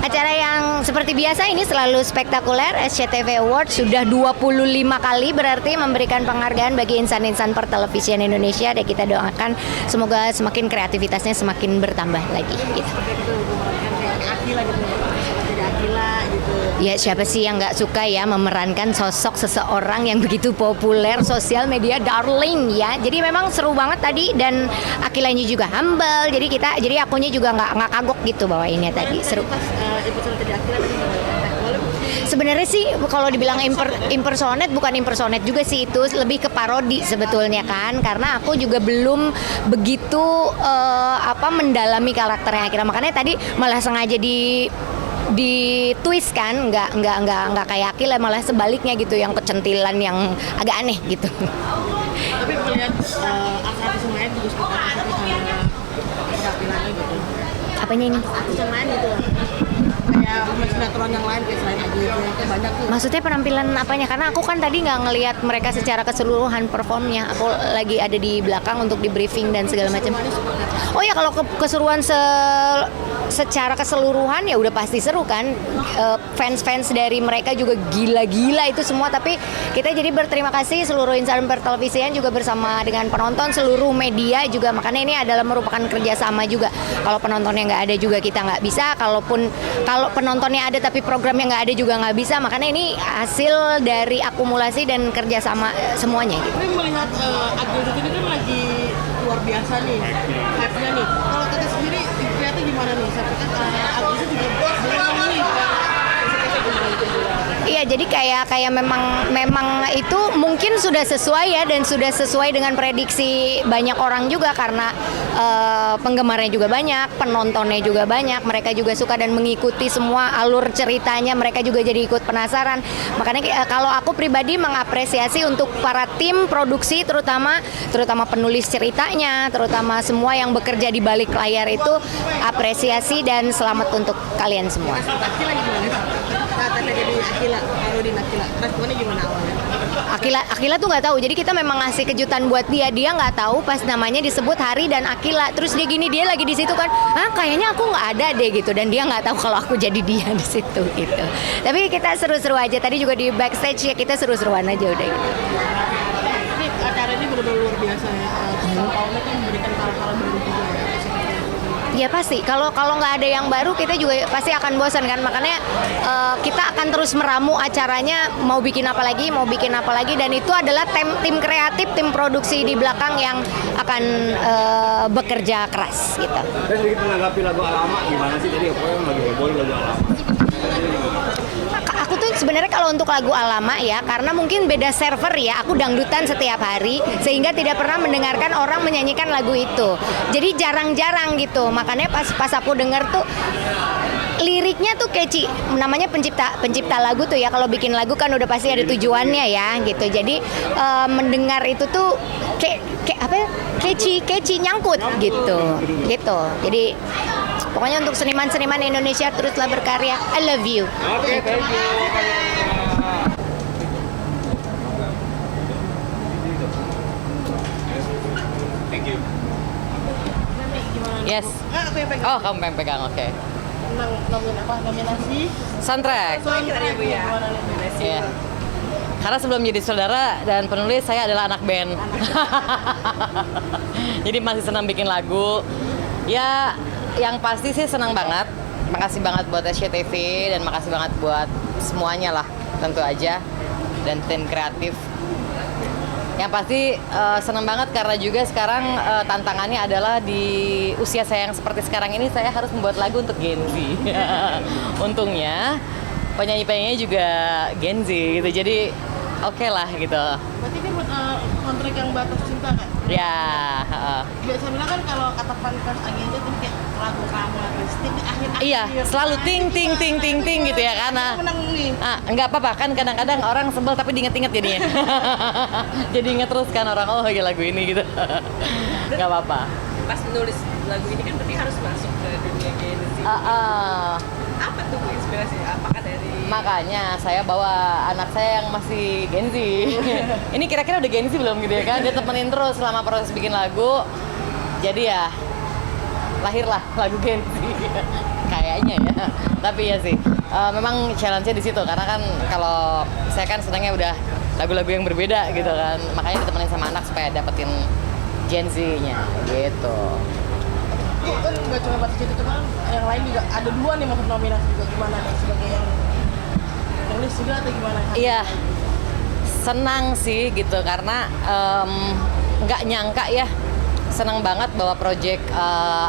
Acara yang seperti biasa ini selalu spektakuler. SCTV Awards sudah 25 kali berarti memberikan penghargaan bagi insan-insan pertelevisian Indonesia, dan kita doakan semoga semakin kreativitasnya semakin bertambah lagi gitu. Ya, siapa sih yang nggak suka ya memerankan sosok seseorang yang begitu populer, sosial media darling ya. Jadi memang seru banget tadi, dan Akilanya juga humble. Jadi akunya juga nggak kagok gitu bawainnya tadi, seru. Sebenarnya sih kalau dibilang impersonate, bukan impersonate juga sih, itu lebih ke parodi sebetulnya kan, karena aku juga belum begitu mendalami karakternya Akila, makanya tadi malah sengaja di twist kan, nggak kayak Akila, malah sebaliknya gitu, yang kecentilan yang agak aneh gitu. Tapi melihat artis yang lain juga suka penampilannya gitu. Apanya ini? Artis yang lain gitu. Kayak sinetron yang lain kayak selain aja banyak tuh. Maksudnya penampilan apanya? Karena aku kan tadi nggak ngelihat mereka secara keseluruhan performnya. Aku lagi ada di belakang untuk di briefing dan segala macam. Oh ya, kalau keseruan secara keseluruhan ya udah pasti seru kan. Fans-fans dari mereka juga gila-gila itu semua. Tapi kita jadi berterima kasih seluruh insan pertelevisian juga bersama dengan penonton, seluruh media juga. Makanya ini adalah merupakan kerjasama juga. Kalau penontonnya nggak ada juga kita nggak bisa. Kalau penontonnya ada tapi programnya nggak ada juga nggak bisa. Makanya ini hasil dari akumulasi dan kerjasama semuanya gitu. Tapi melihat Agil ini kan lagi luar biasa nih, hype-nya nih. Kalau Tete sendiri lihatnya gimana nih? Saya pikir Agil itu juga belum nih. Iya, jadi kayak memang itu mungkin sudah sesuai ya, dan sudah sesuai dengan prediksi banyak orang juga, karena penggemarnya juga banyak, penontonnya juga banyak, mereka juga suka dan mengikuti semua alur ceritanya, mereka juga jadi ikut penasaran. Makanya kalau aku pribadi mengapresiasi untuk para tim produksi, terutama penulis ceritanya, terutama semua yang bekerja di balik layar itu, apresiasi dan selamat untuk kalian semua. Akila gimana? Saat Tete jadi Akila, Parodi Akila, responnya gimana awalnya? Akila tuh nggak tahu, jadi kita memang ngasih kejutan buat dia nggak tahu pas namanya disebut Hari dan Akila, terus dia lagi di situ kan, kayaknya aku nggak ada deh gitu, dan dia nggak tahu kalau aku jadi dia di situ gitu. Tapi kita seru-seru aja, tadi juga di backstage ya kita seru-seruan aja udah gitu. Ini acara ini benar-benar luar biasa ya. Tahunnya kan memberikan hal-hal baru juga ya. Ya pasti, kalau nggak ada yang baru kita juga pasti akan bosan kan, makanya kita akan terus meramu acaranya, mau bikin apa lagi, dan itu adalah tim kreatif, tim produksi di belakang yang akan bekerja keras gitu. Dan sedikit menanggapi lagu Alama, gimana sih tadi apa yang lagi heboh lagu Alama? Aku tuh sebenarnya kalau untuk lagu Alama ya, karena mungkin beda server ya, aku dangdutan setiap hari sehingga tidak pernah mendengarkan orang menyanyikan lagu itu. Jadi jarang-jarang gitu. Makanya pas aku denger tuh liriknya tuh catchy. Namanya pencipta lagu tuh ya, kalau bikin lagu kan udah pasti ada tujuannya ya gitu. Jadi mendengar itu tuh catchy nyangkut gitu. Jadi pokoknya untuk seniman-seniman Indonesia teruslah berkarya. I love you. Oke, thank you. Thank you. Yes. Aku yang pegang. Oh, kamu yang pegang, oke. Nominasi. Soundtrack. Soalnya Bu ya. Iya. Karena sebelum jadi saudara dan penulis, saya adalah anak band. Jadi masih senang bikin lagu. Ya, yang pasti sih senang banget. Makasih banget buat SCTV dan makasih banget buat semuanya lah, tentu aja, dan tim kreatif. Yang pasti senang banget karena juga sekarang tantangannya adalah di usia saya yang seperti sekarang ini, saya harus membuat lagu untuk Gen Z. Untungnya penyanyi-penyanyinya juga Gen Z gitu, jadi oke lah gitu. Berarti ini kontrak yang batas cinta kan? Ya. Biasa bilang kan kalau kata fans agenda tuh kayak lagu kamu artistik di akhir-akhir. Iya, selalu ting gitu ya karena. Menang nih. Enggak apa-apa kan, kadang-kadang orang sebel tapi diinget-inget jadinya. Jadi inget terus kan orang, oh ya lagu ini gitu. Enggak apa-apa. Pas menulis lagu ini kan berarti harus masuk ke dunia Gen Z. Apa tuh inspirasi? Apakah dari Makanya saya bawa anak saya yang masih Gen Z. Ini kira-kira udah Gen Z belum gitu ya kan? Dia temenin terus selama proses bikin lagu. Jadi ya lahirlah lagu Gen Z. Kayaknya ya. Tapi ya sih, memang challenge-nya di situ karena kan kalau saya kan senangnya udah lagu-lagu yang berbeda gitu kan, makanya ditemenin sama anak supaya dapetin Gen Z-nya gitu. Itu kan nggak cuma batas itu, cuma yang lain juga ada 2 nih masuk nominasi juga, gimana nih sebagai yang nulis juga atau gimana? Iya, senang sih gitu karena nggak nyangka ya, senang banget bahwa project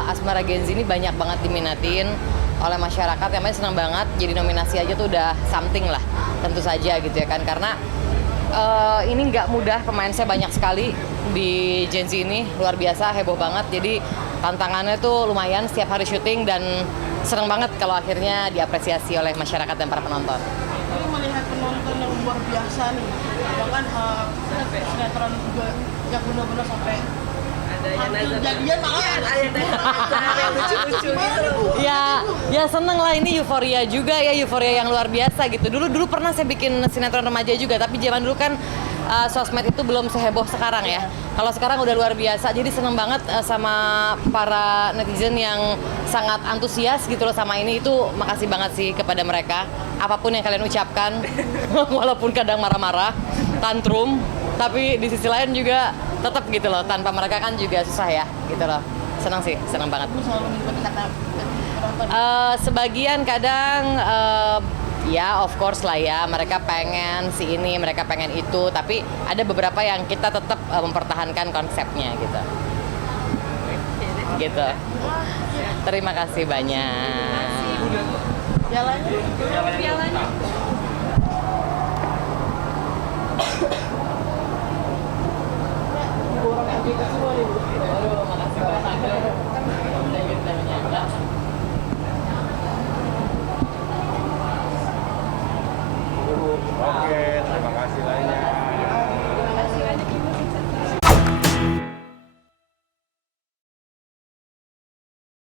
Asmara Gen Z ini banyak banget diminatin oleh masyarakat. Yang senang banget jadi nominasi aja tuh udah something lah, tentu saja gitu ya kan, karena ini nggak mudah, pemain saya banyak sekali di Gen Z ini, luar biasa, heboh banget. Jadi tantangannya tuh lumayan setiap hari syuting dan senang banget kalau akhirnya diapresiasi oleh masyarakat dan para penonton. Ini melihat penonton yang luar biasa nih, bahkan sinetron juga yang benar-benar sampai Ada yang hampir nazar. jadian malah Iya, ada yang lucu-lucu gitu. Ya seneng lah, ini euforia juga ya, euforia yang luar biasa gitu. Dulu pernah saya bikin sinetron remaja juga, tapi zaman dulu kan sosmed itu belum seheboh sekarang ya. Kalau sekarang udah luar biasa, jadi seneng banget sama para netizen yang sangat antusias gitu loh sama ini. Itu makasih banget sih kepada mereka. Apapun yang kalian ucapkan, walaupun kadang marah-marah, tantrum, tapi di sisi lain juga tetap gitu loh. Tanpa mereka kan juga susah ya gitu loh. Senang sih, senang banget. lu selalu mengikuti kata penonton. Sebagian kadang ya of course lah ya, mereka pengen si ini, mereka pengen itu, tapi ada beberapa yang kita tetap mempertahankan konsepnya gitu. Gitu. Terima kasih banyak. Jalannya Pialanya.